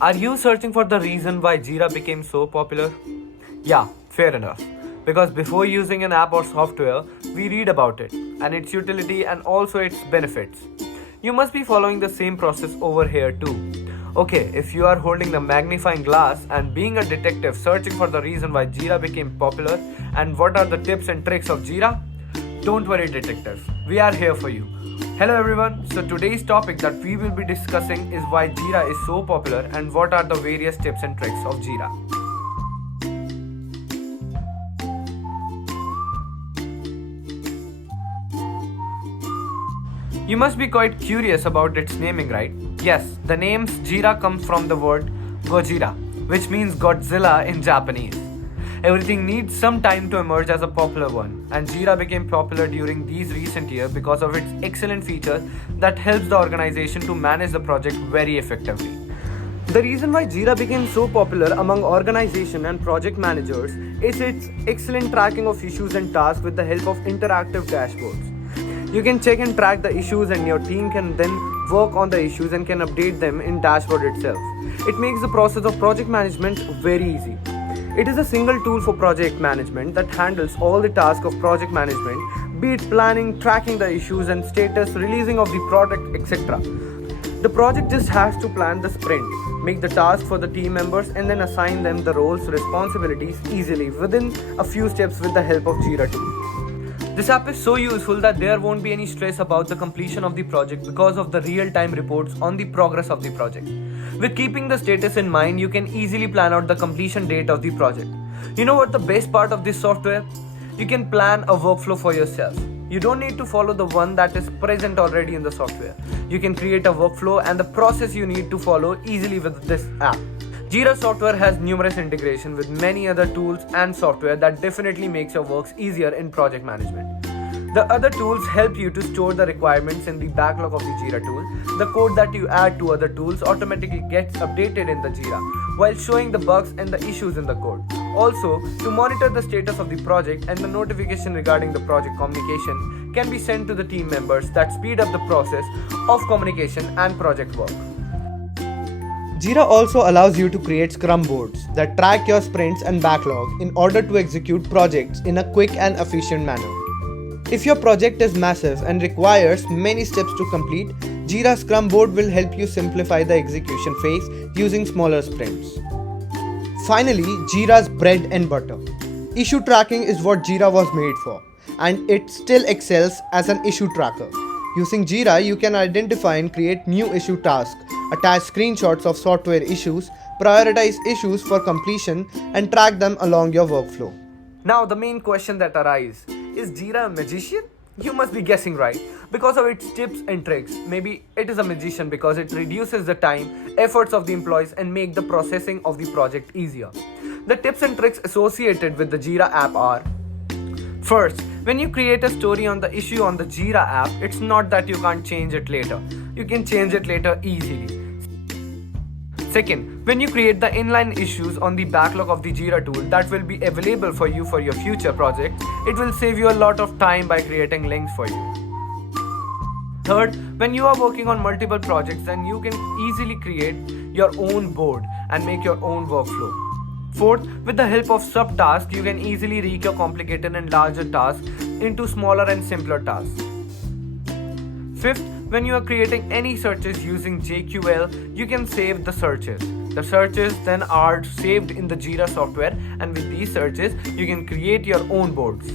Are you searching for the reason why Jira became so popular? Yeah, fair enough. Because before using an app or software, we read about it and its utility and also its benefits. You must be following the same process over here too. Okay, if you are holding the magnifying glass and being a detective searching for the reason why Jira became popular and what are the tips and tricks of Jira, don't worry, detective. We are here for you. Hello everyone. So today's topic that we will be discussing is why Jira is so popular and what are the various tips and tricks of Jira. You must be quite curious about its naming, right? Yes, the name Jira comes from the word Gojira, which means Godzilla in Japanese. Everything needs some time to emerge as a popular one, and Jira became popular during these recent years because of its excellent features that helps the organization to manage the project very effectively. The reason why Jira became so popular among organization and project managers is its excellent tracking of issues and tasks with the help of interactive dashboards. You can check and track the issues and your team can then work on the issues and can update them in dashboard itself. It makes the process of project management very easy. It is a single tool for project management that handles all the tasks of project management, be it planning, tracking the issues and status, releasing of the product, etc. The project just has to plan the sprint, make the task for the team members and then assign them the roles, responsibilities easily within a few steps with the help of Jira Tool. This app is so useful that there won't be any stress about the completion of the project because of the real-time reports on the progress of the project. With keeping the status in mind, you can easily plan out the completion date of the project. You know what the best part of this software? You can plan a workflow for yourself. You don't need to follow the one that is present already in the software. You can create a workflow and the process you need to follow easily with this app. Jira software has numerous integration with many other tools and software that definitely makes your works easier in project management. The other tools help you to store the requirements in the backlog of the Jira tool. The code that you add to other tools automatically gets updated in the Jira while showing the bugs and the issues in the code. Also, to monitor the status of the project and the notification regarding the project communication can be sent to the team members that speed up the process of communication and project work. Jira also allows you to create Scrum boards that track your sprints and backlog in order to execute projects in a quick and efficient manner. If your project is massive and requires many steps to complete, Jira Scrum board will help you simplify the execution phase using smaller sprints. Finally, Jira's bread and butter. Issue tracking is what Jira was made for, and it still excels as an issue tracker. Using Jira, you can identify and create new issue tasks, attach screenshots of software issues, prioritize issues for completion, and track them along your workflow. Now the main question that arises, is Jira a magician? You must be guessing right. Because of its tips and tricks, maybe it is a magician because it reduces the time, efforts of the employees and make the processing of the project easier. The tips and tricks associated with the Jira app are: first, when you create a story on the issue on the Jira app, it's not that you can't change it later. You can change it later easily. Second, when you create the inline issues on the backlog of the Jira tool that will be available for you for your future project, it will save you a lot of time by creating links for you. Third, when you are working on multiple projects, then you can easily create your own board and make your own workflow. Fourth, with the help of subtasks, you can easily break your complicated and larger tasks into smaller and simpler tasks. Fifth, when you are creating any searches using JQL, you can save the searches. The searches then are saved in the Jira software, and with these searches, you can create your own boards.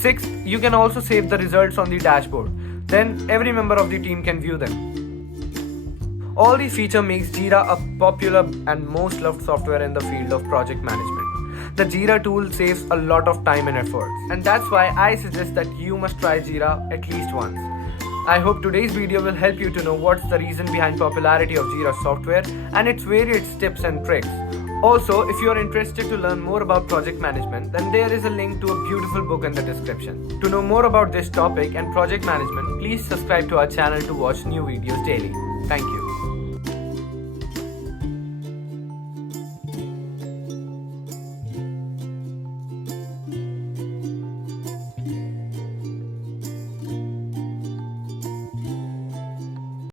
Sixth, you can also save the results on the dashboard. Then every member of the team can view them. All these features makes Jira a popular and most loved software in the field of project management. The Jira tool saves a lot of time and effort, and that's why I suggest that you must try Jira at least once. I hope today's video will help you to know what's the reason behind popularity of Jira software and its various tips and tricks. Also, if you are interested to learn more about project management, then there is a link to a beautiful book in the description. To know more about this topic and project management, please subscribe to our channel to watch new videos daily. Thank you.